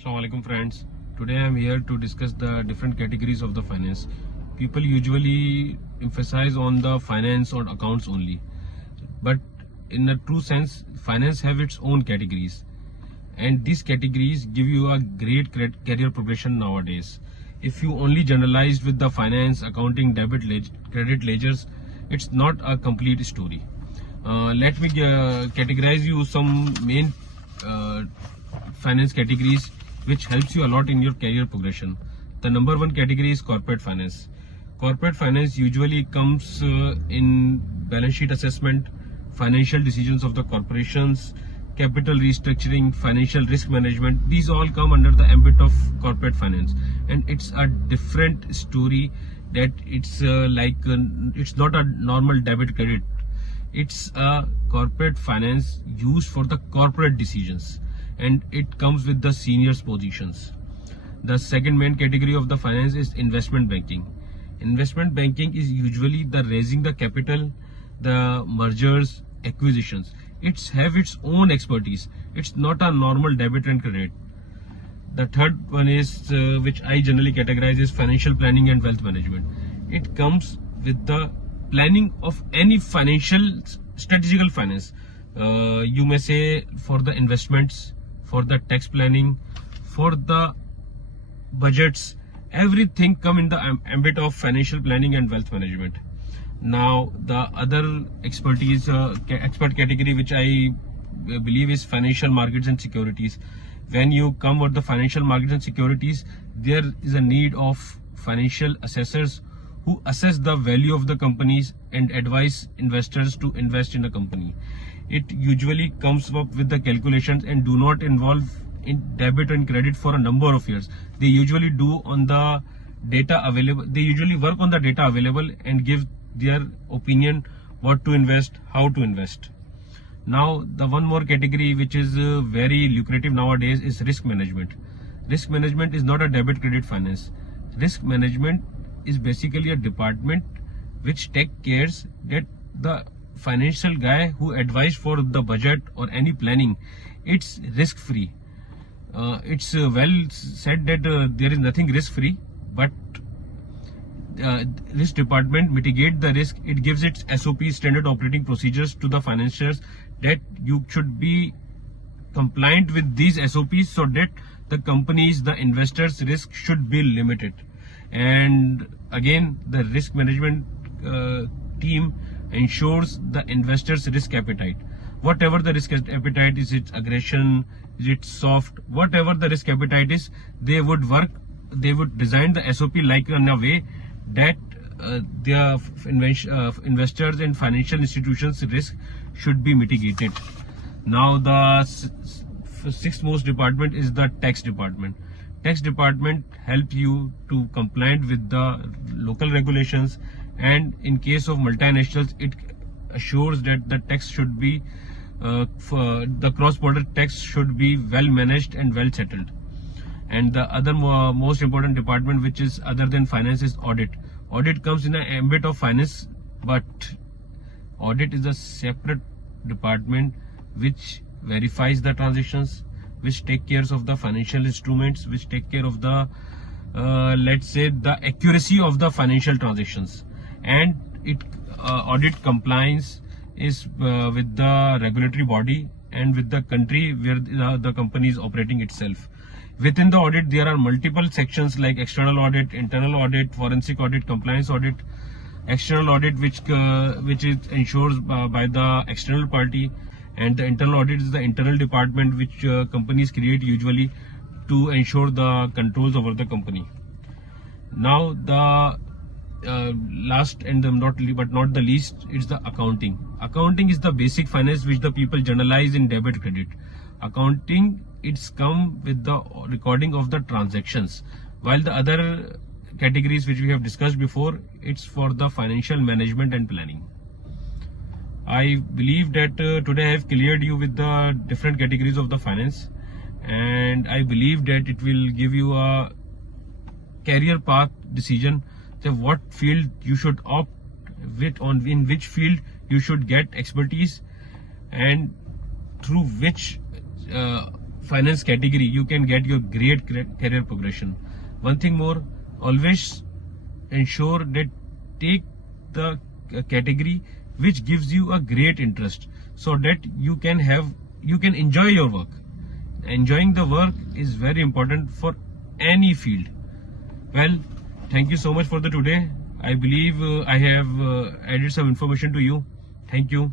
Assalamu alaikum friends. Today I am here to discuss the different categories of the finance. People usually emphasize on the finance or accounts only. But in a true sense, finance have its own categories. And these categories give you a great career progression nowadays. If you only generalized with the finance, accounting, credit ledgers, it's not a complete story. Let me categorize you some main finance categories which helps you a lot in your career progression. The number one category is corporate finance. Corporate finance usually comes in balance sheet assessment, financial decisions of the corporations, capital restructuring, financial risk management. These all come under the ambit of corporate finance, and it's a different story. That it's it's not a normal debit credit. It's a corporate finance used for the corporate decisions, and it comes with the seniors positions. The second main category of the finance is investment banking. Investment banking is usually the raising the capital, the mergers, acquisitions. It's have its own expertise. It's not a normal debit and credit. The third one is which I generally categorize is financial planning and wealth management. It comes with the planning of any financial strategical finance. You may say for the investments, for the tax planning, for the budgets, everything come in the ambit of financial planning and wealth management. Now the other expertise expert category which I believe is financial markets and securities. When you come with the financial markets and securities, there is a need of financial assessors who assess the value of the companies and advise investors to invest in the company. It usually comes up with the calculations and do not involve in debit and credit for a number of years. They usually do on the data available. They usually work on the data available and give their opinion what to invest, how to invest. Now the one more category which is very lucrative nowadays is risk management. Risk management is not a debit credit finance. Risk management is basically a department which take cares that the financial guy who advised for the budget or any planning, it's risk free. It's well said that there is nothing risk free, but risk department mitigate the risk. It gives its SOP, standard operating procedures, to the financiers that you should be compliant with these SOPs so that the companies, the investors' risk should be limited. And again, the risk management team ensures the investors' risk appetite. Whatever the risk appetite is, it's aggression, is it soft, whatever the risk appetite is, they would design the SOP like in a way that their investors and financial institutions' risk should be mitigated. Now the sixth most department is the tax department. Tax department help you to compliant with the local regulations, and in case of multinationals, it assures that the tax should be the cross-border tax should be well managed and well settled. And the other most important department, which is other than finance, is audit. Audit comes in the ambit of finance, but audit is a separate department which verifies the transactions, which take care of the financial instruments, which take care of the let's say the accuracy of the financial transactions. And it audit compliance is with the regulatory body and with the country where the company is operating itself. Within the audit, there are multiple sections like external audit, internal audit, forensic audit, compliance audit. External audit, which is ensured by the external party, and the internal audit is the internal department which companies create usually to ensure the controls over the company. Now the last and not the least, it's the accounting. Accounting is the basic finance which the people generalize in debit credit. Accounting, it's come with the recording of the transactions, while the other categories which we have discussed before, it's for the financial management and planning. I believe that today I have cleared you with the different categories of the finance, and I believe that it will give you a career path decision, so what field you should opt with, in which field you should get expertise, and through which finance category, you can get your great career progression. One thing more, always ensure that take the category which gives you a great interest, so that you can enjoy your work. Enjoying the work is very important for any field. Well, thank you so much for the today. I believe I have added some information to you. Thank you.